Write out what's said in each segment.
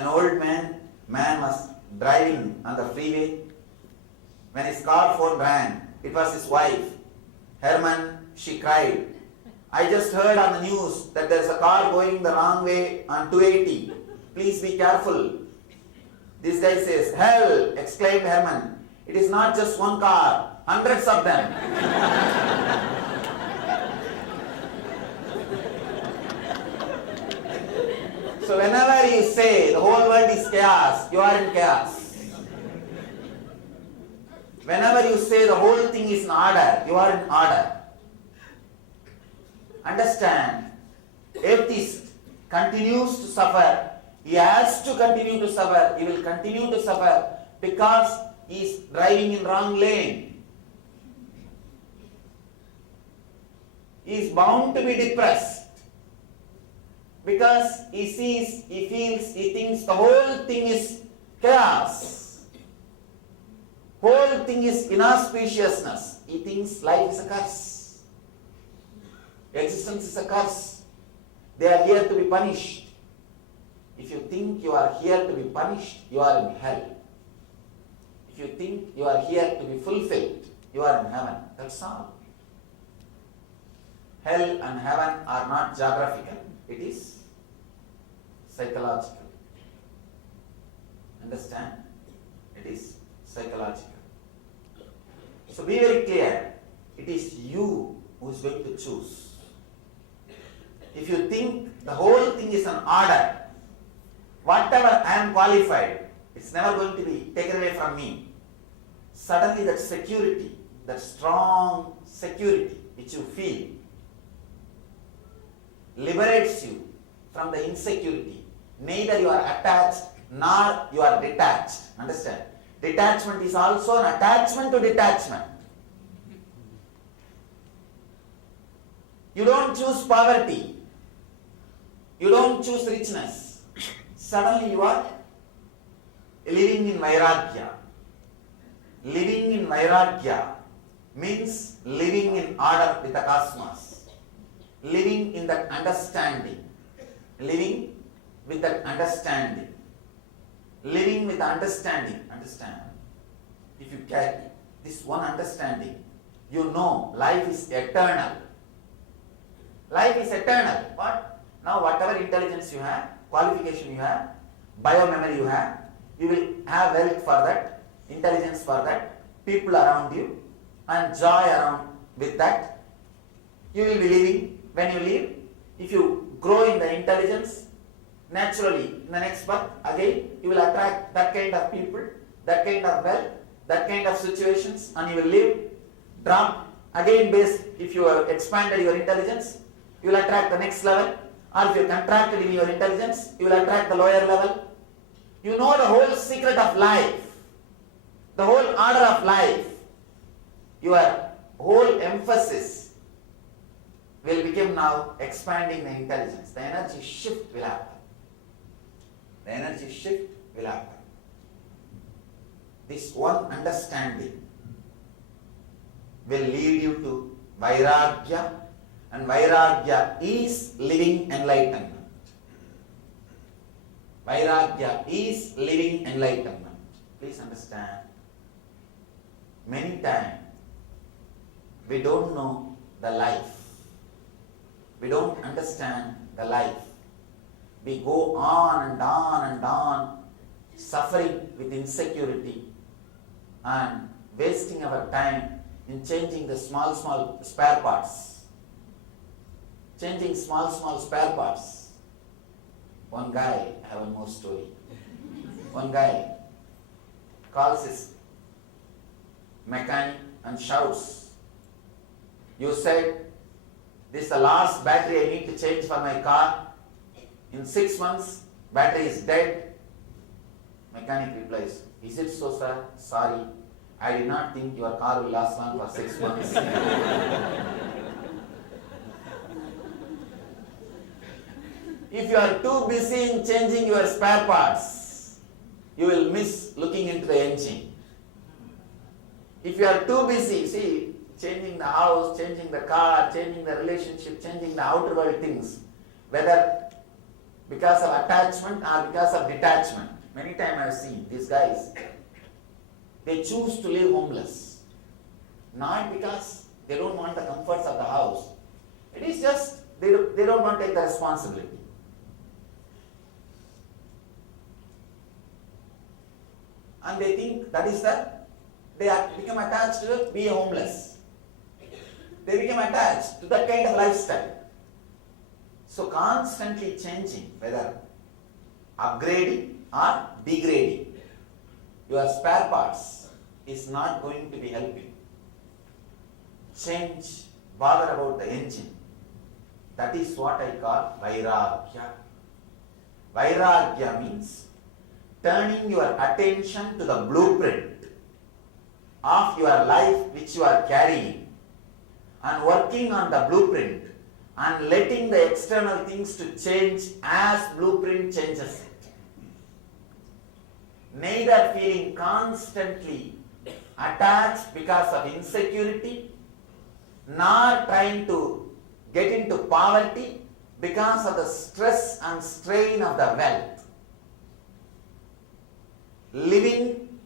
An old man was driving on the freeway. When his car phone rang, it was his wife. Herman, she cried. I just heard on the news that there is a car going the wrong way on 280. Please be careful. This guy says, hell, exclaimed Herman. It is not just one car, hundreds of them. So whenever you say the whole world is chaos, you are in chaos. Whenever you say the whole thing is in order, you are in order. Understand, atheist continues to suffer. He has to continue to suffer. He will continue to suffer because he is driving in wrong lane. He is bound to be depressed because he sees, he feels, he thinks the whole thing is chaos. Whole thing is inauspiciousness. He thinks life is a curse. Existence is a curse. They are here to be punished. If you think you are here to be punished, you are in hell. If you think you are here to be fulfilled, you are in heaven. That's all. Hell and heaven are not geographical. It is psychological. Understand? It is psychological. So be very clear. It is you who is going to choose. If you think the whole thing is an order, whatever I am qualified, it's never going to be taken away from me. Suddenly that security, that strong security which you feel, liberates you from the insecurity. Neither you are attached nor you are detached. Understand? Detachment is also an attachment to detachment. You don't choose poverty. You don't choose richness. Suddenly you are living in Vairagya. Living in Vairagya means living in order with the cosmos. Living in that understanding. Living with that understanding. Living with understanding. Understand? If you get this one understanding, you know life is eternal. Life is eternal. What? Now whatever intelligence you have, qualification you have, bio-memory you have, you will have wealth for that, intelligence for that, people around you, and joy around with that. You will be living. When you live, if you grow in the intelligence, naturally in the next birth, again you will attract that kind of people, that kind of wealth, that kind of situations, and you will live, drop, again based, if you have expanded your intelligence, you will attract the next level, or if you contracted in your intelligence, you will attract the lower level. You know the whole secret of life, the whole order of life. Your whole emphasis will become now expanding the intelligence. The energy shift will happen. The energy shift will happen. This one understanding will lead you to Vairagya, and Vairagya is living enlightenment. Vairagya is living enlightenment. Please understand. Many times we don't know the life. We don't understand the life. We go on and on and on, suffering with insecurity and wasting our time in changing the small spare parts. Changing small spare parts. One guy, I have one more story. One guy calls his mechanic and shouts, "You said this is the last battery I need to change for my car. In 6 months, battery is dead." Mechanic replies, "Is it so, sir? Sorry, I did not think your car will last long for 6 months." If you are too busy in changing your spare parts, you will miss looking into the engine. If you are too busy, see, changing the house, changing the car, changing the relationship, changing the outer world things, whether because of attachment or because of detachment. Many times I have seen these guys, they choose to live homeless. Not because they don't want the comforts of the house. It is just they don't want to take the responsibility. And they think that is they become attached to be homeless. They become attached to that kind of lifestyle. So constantly changing, whether upgrading or degrading your spare parts is not going to be helping. Change, bother about the engine. That is what I call Vairagya. Vairagya means turning your attention to the blueprint of your life which you are carrying and working on the blueprint and letting the external things to change as blueprint changes it. Neither feeling constantly attached because of insecurity, nor trying to get into poverty because of the stress and strain of the wealth. Living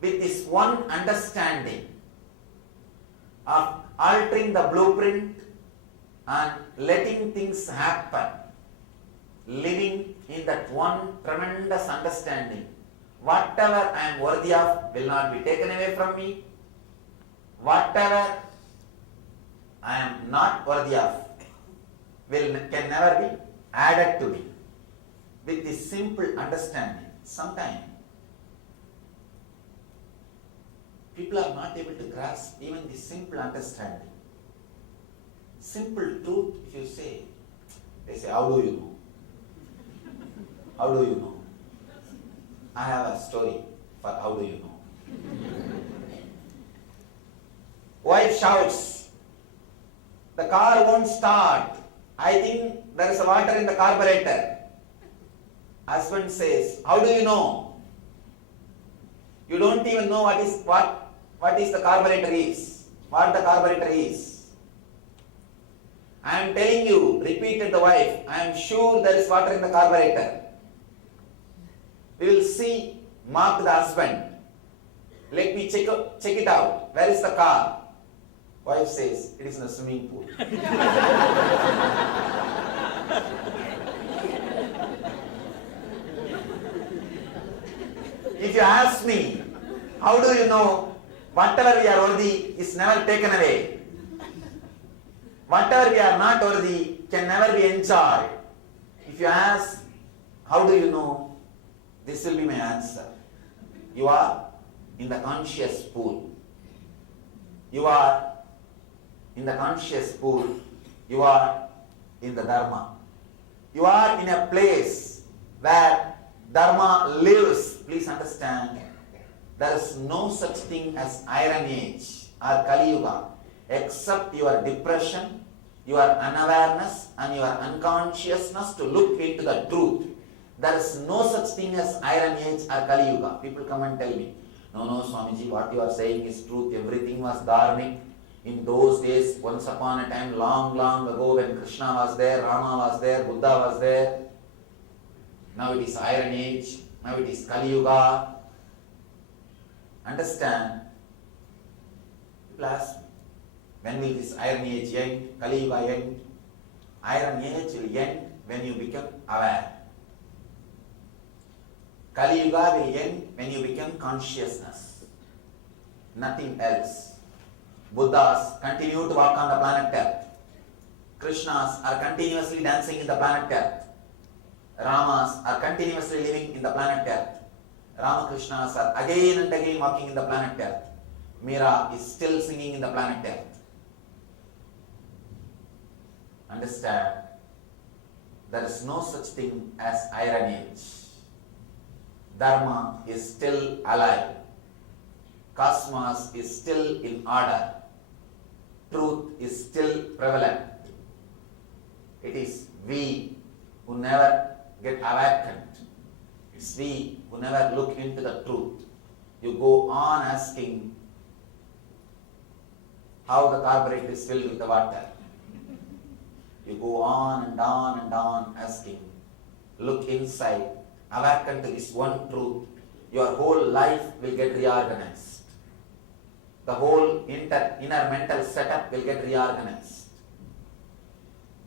with this one understanding of altering the blueprint and letting things happen. Living in that one tremendous understanding. Whatever I am worthy of will not be taken away from me. Whatever I am not worthy of can never be added to me. With this simple understanding, sometimes people are not able to grasp even this simple understanding. Simple truth, if you say, they say, how do you know? How do you know? I have a story for how do you know. Wife shouts, the car won't start. I think there is a water in the carburetor. Husband says, how do you know? You don't even know what is the carburetor is. What the carburetor is. I am telling you, repeated the wife, I am sure there is water in the carburetor. We will see, mark the husband. Let me check it out. Where is the car? Wife says, it is in the swimming pool. If you ask me, how do you know whatever we are worthy is never taken away? Whatever we are not worthy can never be enjoyed. If you ask, how do you know? This will be my answer. You are in the conscious pool. You are in the conscious pool. You are in the Dharma. You are in a place where Dharma lives. Please understand, there is no such thing as Iron Age or Kali Yuga except your depression, your unawareness and your unconsciousness to look into the truth. There is no such thing as Iron Age or Kali Yuga. People come and tell me, no, Swamiji, what you are saying is truth. Everything was dharmic. In those days, once upon a time, long, long ago, when Krishna was there, Rama was there, Buddha was there. Now it is Iron Age. Now it is Kali Yuga. Understand? People ask me, when will this Iron Age end? Kali Yuga end? Iron Age will end when you become aware. Kali Yuga will end when you become consciousness. Nothing else. Buddhas continue to walk on the planet Earth. Krishnas are continuously dancing in the planet Earth. Ramas are continuously living in the planet Earth. Ramakrishnas are again and again walking in the planet Earth. Meera is still singing in the planet Earth. Understand? There is no such thing as Iron Age. Dharma is still alive. Cosmos is still in order. Truth is still prevalent. It is we who never get awakened. It's we who never look into the truth. You go on asking how the carburetor is filled with the water. You go on and on and on asking, look inside, awaken to this one truth, your whole life will get reorganized. The whole inner mental setup will get reorganized.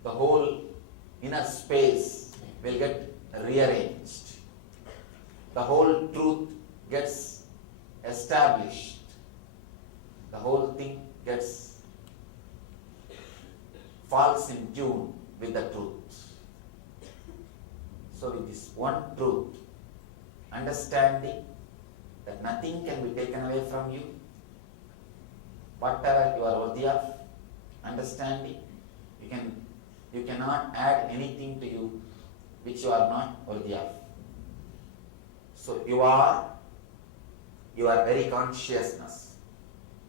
The whole inner space will get rearranged. The whole truth gets established. The whole thing falls in tune with the truth. So with this one truth, understanding that nothing can be taken away from you, whatever you are worthy of, understanding, you cannot add anything to you which you are not worthy of. So you are your very consciousness.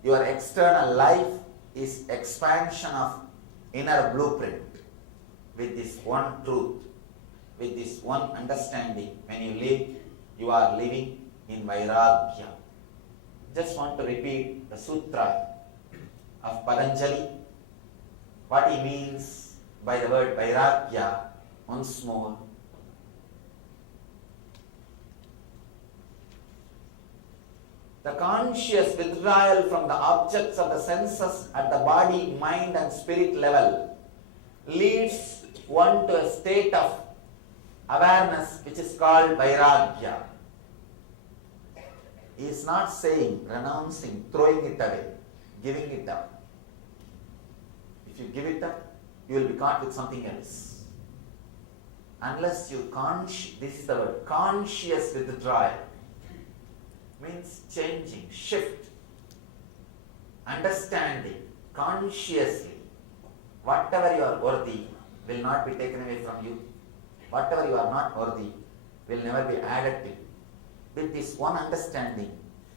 Your external life is expansion of inner blueprint. With this one truth, with this one understanding, when you live, you are living in Vairagya. Just want to repeat the sutra of Patanjali, what he means by the word Vairagya once more. The conscious withdrawal from the objects of the senses at the body, mind and spirit level leads one to a state of awareness which is called Vairagya. He is not saying, renouncing, throwing it away, giving it up. If you give it up, you will be caught with something else. Unless you this is the word, conscious withdrawal. Means changing, shift, understanding, consciously. Whatever you are worthy will not be taken away from you. Whatever you are not worthy will never be added to you. With this one understanding,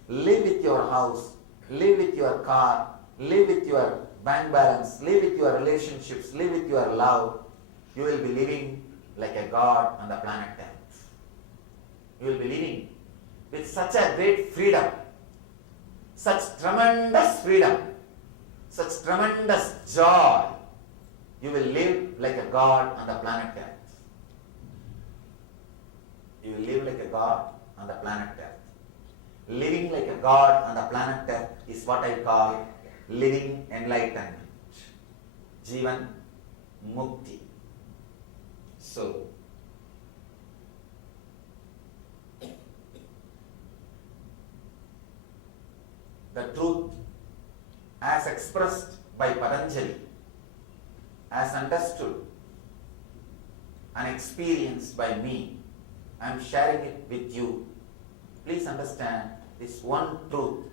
live with your house, live with your car, live with your bank balance, live with your relationships, live with your love. You will be living like a god on the planet Earth. You will be living with such a great freedom, such tremendous freedom, such tremendous joy. You will live like a god on the planet Earth. You will live like a god on the planet Earth. Living like a god on the planet Earth is what I call living enlightenment. Jivan Mukti. So, the truth as expressed by Patanjali, as understood and experienced by me, I am sharing it with you. Please understand this one truth,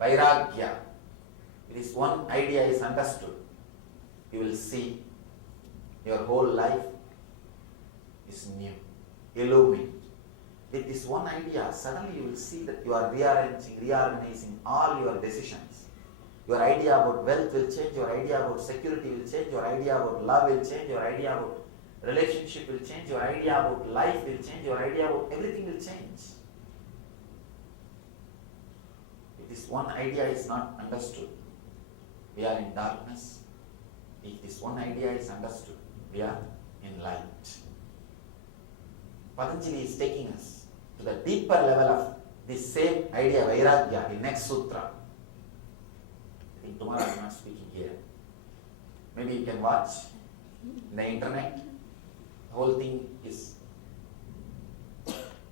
Vairagya. This one idea is understood. You will see your whole life is new, illumined. With this one idea, suddenly you will see that you are reorganizing all your decisions. Your idea about wealth will change, your idea about security will change, your idea about love will change, your idea about relationship will change, your idea about life will change, your idea about everything will change. If this one idea is not understood, we are in darkness. If this one idea is understood, we are in light. Patanjali is taking us to the deeper level of this same idea, Vairagya, the next sutra. I think tomorrow I am not speaking here. Maybe you can watch in the internet. The whole thing is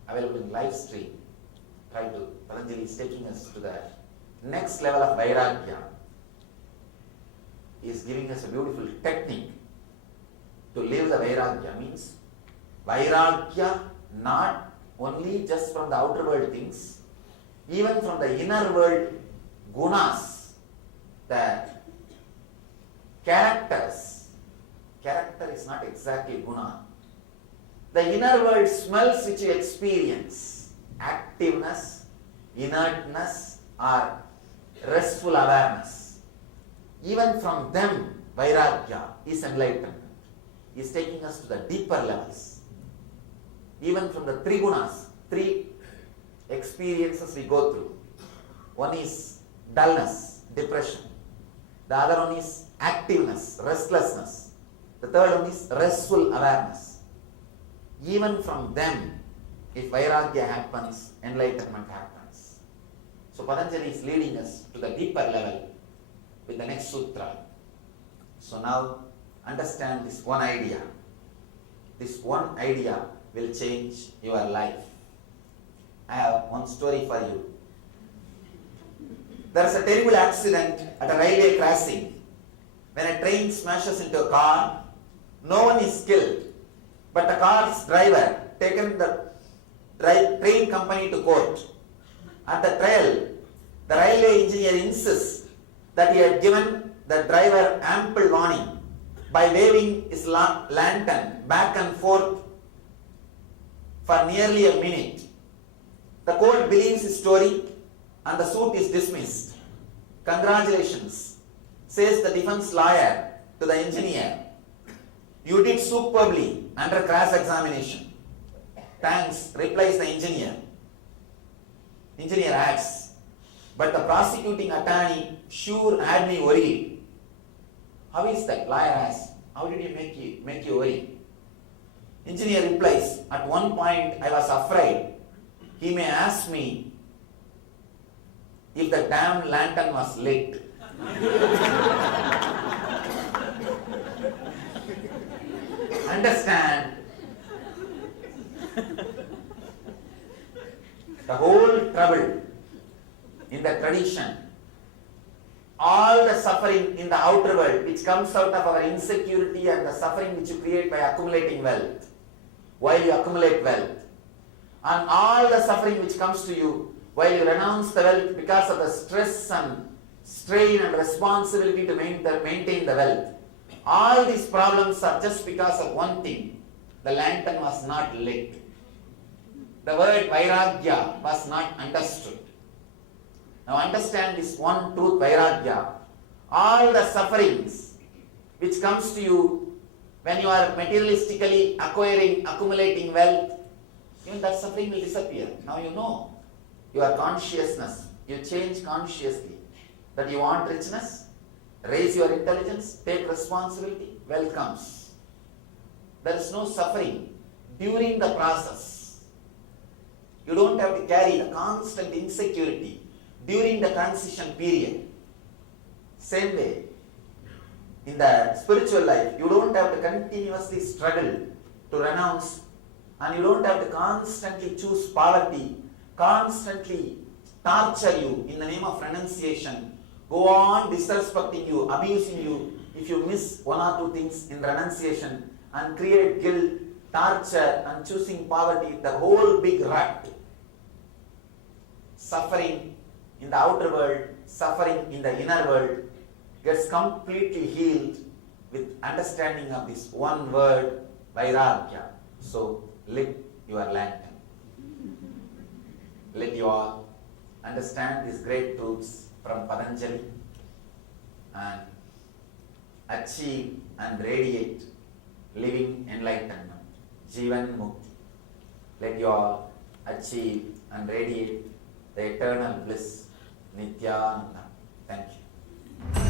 available in live stream. Patanjali is taking us to the next level of Vairagya. He is giving us a beautiful technique to live the Vairagya. Means Vairagya not only just from the outer world things, even from the inner world gunas, the characters. Character is not exactly guna. The inner world smells which you experience, activeness, inertness or restful awareness. Even from them, Vairagya is enlightenment. He is taking us to the deeper levels. Even from the three gunas, three experiences we go through. One is dullness, depression. The other one is activeness, restlessness. The third one is restful awareness. even from them, if Vairagya happens, enlightenment happens. So Patanjali is leading us to the deeper level with the next sutra. So now understand this one idea. This one idea will change your life. I have one story for you. There is a terrible accident at a railway crossing. When a train smashes into a car, no one is killed, but the car's driver taken the train company to court. At the trial, the railway engineer insists that he had given the driver ample warning by waving his lantern back and forth for nearly a minute. The court believes his story and the suit is dismissed. Congratulations, says the defense lawyer to the engineer. You did superbly under cross-examination. Thanks, replies the engineer. Engineer adds, but the prosecuting attorney sure had me worried. How is that? Lawyer asks. How did he make you worry? Engineer replies, at one point I was afraid he may ask me if the damn lantern was lit. Understand? The whole trouble in the tradition, all the suffering in the outer world which comes out of our insecurity and the suffering which you create by accumulating wealth, while you accumulate wealth, and all the suffering which comes to you while you renounce the wealth because of the stress and strain and responsibility to maintain the wealth. All these problems are just because of one thing. The lantern was not lit. The word Vairagya was not understood. Now understand this one truth, Vairagya. All the sufferings which comes to you when you are materialistically accumulating wealth, even that suffering will disappear. Now you know your consciousness. You change consciously that you want richness, raise your intelligence, take responsibility, wealth comes. There is no suffering during the process. You don't have to carry the constant insecurity during the transition period. Same way, in the spiritual life, you don't have to continuously struggle to renounce, and you don't have to constantly choose poverty, constantly torture you in the name of renunciation, go on disrespecting you, abusing you if you miss one or two things in renunciation, and create guilt, torture, and choosing poverty, the whole big rut. Suffering in the outer world, suffering in the inner world gets completely healed with understanding of this one word, Vairagya. So, lit your lantern. Let you all understand these great truths from Patanjali and achieve and radiate living enlightenment, Jivan Mukti. Let you all achieve and radiate the eternal bliss, Nityananda. Thank you.